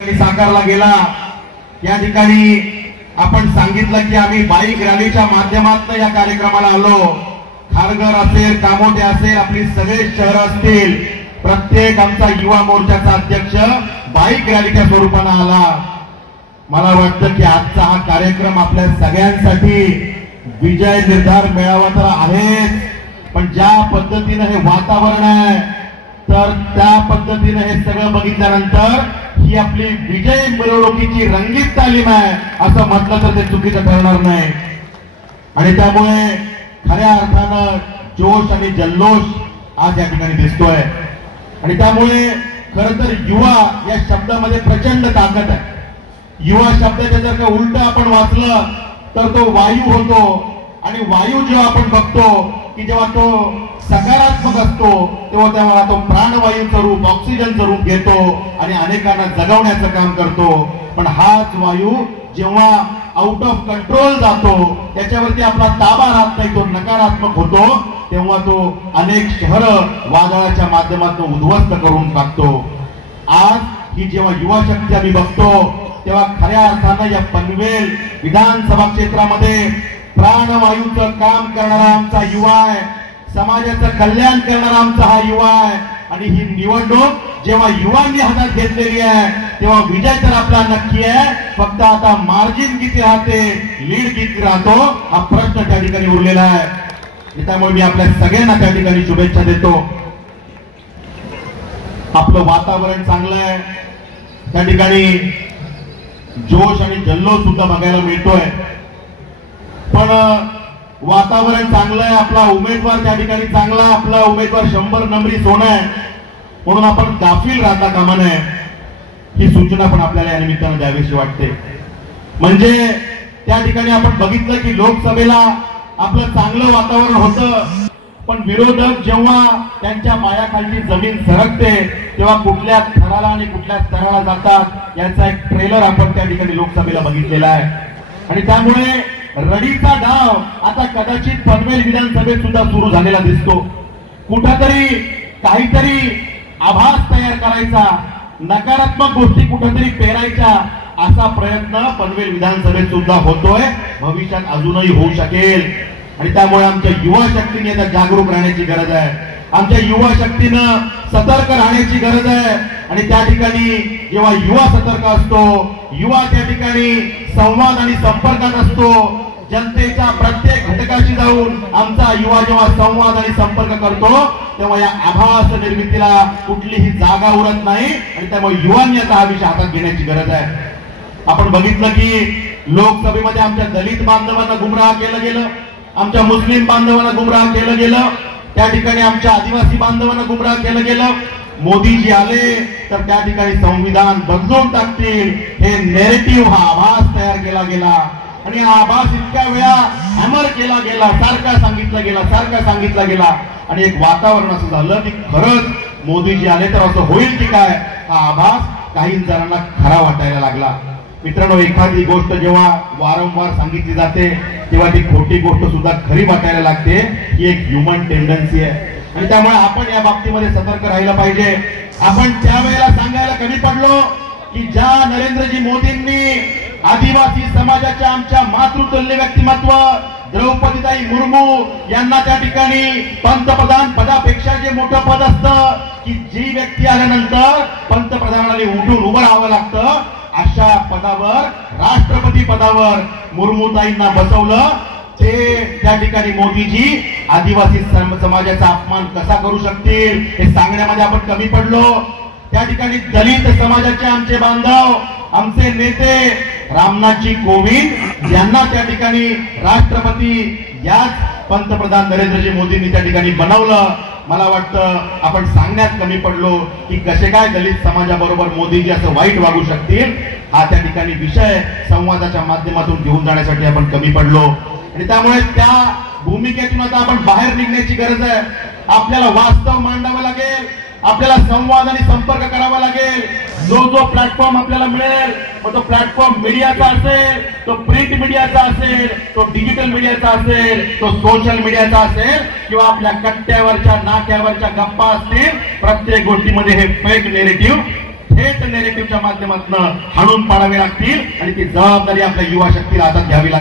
साकारला गेला। या ठिकाणी आपण सांगितलं की आम्ही बाईक रॅलीच्या माध्यमातून या कार्यक्रमाला आलो। खारघर असेल, कामोठे असेल, आपली सगळे शहर असतील, प्रत्येक आमचा युवा मोर्चाचा अध्यक्ष बाईक रॅलीच्या स्वरूपाने आला। मला वाटतं की आजचा हा कार्यक्रम आपल्या सगळ्यांसाठी विजय निर्धार मेळावा तर आहेच, पण ज्या पद्धतीने हे वातावरण आहे तर त्या पद्धतीने हे सगळं बघितल्यानंतर ही आपली विजय मिरवणुकीची रंगीत तालीम आहे असं म्हटलं तर ते चुकीचं ठरणार नाही। आणि त्यामुळे खऱ्या अर्थानं जोश आणि जल्लोष आज या ठिकाणी दिसतोय। आणि त्यामुळे खरं तर युवा या शब्दामध्ये प्रचंड ताकद आहे। युवा शब्दाच्या जर का उलट आपण वाचलं तर तो वायू होतो, आणि वायू जेव्हा आपण बघतो की जेव्हा तो सकारात्मक असतो तेव्हा तो प्राणवायूचं रूप, ऑक्सिजनचं रूप घेतो आणि अनेकांना जगवण्याचं काम करतो। पण हाच वायू जेव्हा आउट ऑफ कंट्रोल जातो, त्याच्यावरती आपला ताबा राहत नाही, तो नकारात्मक होतो, तेव्हा तो अनेक शहरं वादळाच्या माध्यमातून उद्ध्वस्त करून टाकतो। आज ही जेव्हा युवा शक्ती आम्ही बघतो तेव्हा खऱ्या अर्थानं या पनवेल विधानसभा क्षेत्रामध्ये प्राणवायूचं काम करणारा आमचा युवा आहे, समाजाचं कल्याण करणारा आमचा हा युवा आहे। आणि ही निवडणूक जेव्हा युवांनी हातात घेतलेली आहे तेव्हा विजय तर आपला नक्की आहे, फक्त आता मार्जिन किती राहते, लीड किती राहतो हा प्रश्न त्या ठिकाणी उरलेला आहे। त्यामुळे मी आपल्या सगळ्यांना त्या ठिकाणी शुभेच्छा देतो। आपलं वातावरण चांगलं आहे, त्या ठिकाणी जोश आणि जल्लोष सुद्धा बघायला मिळतोय, पण वातावरण चांगलं आहे, आपला उमेदवार त्या ठिकाणी चांगला आहे, आपला उमेदवार 100 नंबरी सोनं आहे, म्हणून आपण गाफील राहता कामा नये ही सूचना पण आपल्याला या निमित्तानं द्यावीशी वाटते। म्हणजे त्या ठिकाणी आपण बघितलं की लोकसभेला आपलं चांगलं वातावरण होतं, पण विरोधक जेव्हा त्यांच्या पायाखाली जमीन सरकते तेव्हा कुठल्या थराला आणि कुठल्या स्तराला जातात याचा एक ट्रेलर आपण त्या ठिकाणी लोकसभेला बघितलेला आहे। आणि त्यामुळे रडीचा डाव आता कदाचित पनवेल विधानसभेत सुद्धा सुरू झालेला दिसतो। कुठेतरी काहीतरी आभास तयार करायचा, नकारात्मक गोष्टी कुठेतरी पेरायच्या असा प्रयत्न पनवेल विधानसभेत सुद्धा होतोय, भविष्यात अजूनही होऊ शकेल। आणि त्यामुळे आमच्या युवा शक्तीने आता जागरूक राहण्याची गरज आहे, आमच्या युवा शक्तीनं सतर्क राहण्याची गरज आहे। आणि त्या ठिकाणी जेव्हा युवा सतर्क असतो, युवा त्या ठिकाणी संवाद आणि संपर्कात असतो, जनतेच्या प्रत्येक घटकाशी जाऊन आमचा युवा जेव्हा संवाद आणि संपर्क करतो तेव्हा या आभास निर्मितीला कुठलीही जागा उरत नाही। आणि त्यामुळे युवांनी आता हा विषय हातात घेण्याची गरज आहे। आपण बघितलं की लोकसभेमध्ये आमच्या दलित बांधवांना गुमराह केलं गेलं, आमच्या मुस्लिम बांधवांना गुमराह केलं गेलं, त्या ठिकाणी आमच्या आदिवासी बांधवांना गुमराह केलं गेलं। मोदीजी आले तर त्या ठिकाणी संविधान बदलून टाकतील हे नेरेटिव्ह, हा आभास तयार केला गेला। आणि हा आभास इतक्या वेळा हॅमर केला गेला, सारखा सांगितला गेला आणि एक वातावरण असं झालं की खरंच मोदीजी आले तर असं होईल की काय, हा आभास काही जणांना खरा वाटायला लागला। मित्रांनो, एखादी गोष्ट जेव्हा वारंवार सांगितली जाते तेव्हा ती खोटी गोष्ट सुद्धा खरी वाटायला लागते, ही एक ह्युमन टेंडन्सी आहे। आणि त्यामुळे आपण या बाबतीमध्ये सतर्क राहिलं पाहिजे। आपण त्यावेळेला सांगायला कमी पडलो की ज्या नरेंद्रजी मोदींनी आदिवासी समाजाच्या आमच्या मातृतुल्य व्यक्तिमत्व द्रौपदीताई मुर्मू यांना त्या ठिकाणी पंतप्रधान पदापेक्षा जे मोठं पद असतं की जी व्यक्ती आल्यानंतर पंतप्रधानाला उठून उभं राहावं लागतं, अशा पदावर, राष्ट्रपती पदावर मुर्मूताईंना बसवलं। ते त्या ठिकाणी मोदीजी आदिवासी समाजाचा अपमान कसा करू शकतील हे सांगण्यामध्ये आपण कमी पडलो। त्या ठिकाणी दलित समाजाचे आमचे बांधव, आमचे नेते रामनाथजी कोविंद यांना त्या ठिकाणी राष्ट्रपती याच पंतप्रधान नरेंद्रजी मोदींनी त्या ठिकाणी बनवलं। मला वाटतं आपण सांगण्यात कमी पडलो की कसे काय दलित समाजाबरोबर मोदीजी असं वाईट वागू शकतील, हा त्या ठिकाणी विषय संवादाच्या माध्यमातून घेऊन जाण्यासाठी आपण कमी पडलो। आणि त्यामुळे त्या भूमिकेतून आता आपण बाहेर निघण्याची गरज आहे। आपल्याला वास्तव मांडावं लागेल, आपल्याला संवाद आणि संपर्क करावा लागेल। जो प्लॅटफॉर्म आपल्याला मिळेल, तो प्लॅटफॉर्म मीडियाचा असेल, तो प्रिंट मीडियाचा असेल, तो डिजिटल मीडियाचा असेल, तो सोशल मीडियाचा असेल, किंवा आपल्या कट्ट्यावरच्या नाक्यावरच्या गप्पा असतील, प्रत्येक गोष्टीमध्ये हे फेक नेरेटिव्ह थेट नेरेटिव्हच्या माध्यमातून हाणून पाडावे लागतील आणि ती जबाबदारी आपल्या युवा शक्तीला हातात घ्यावी लागेल.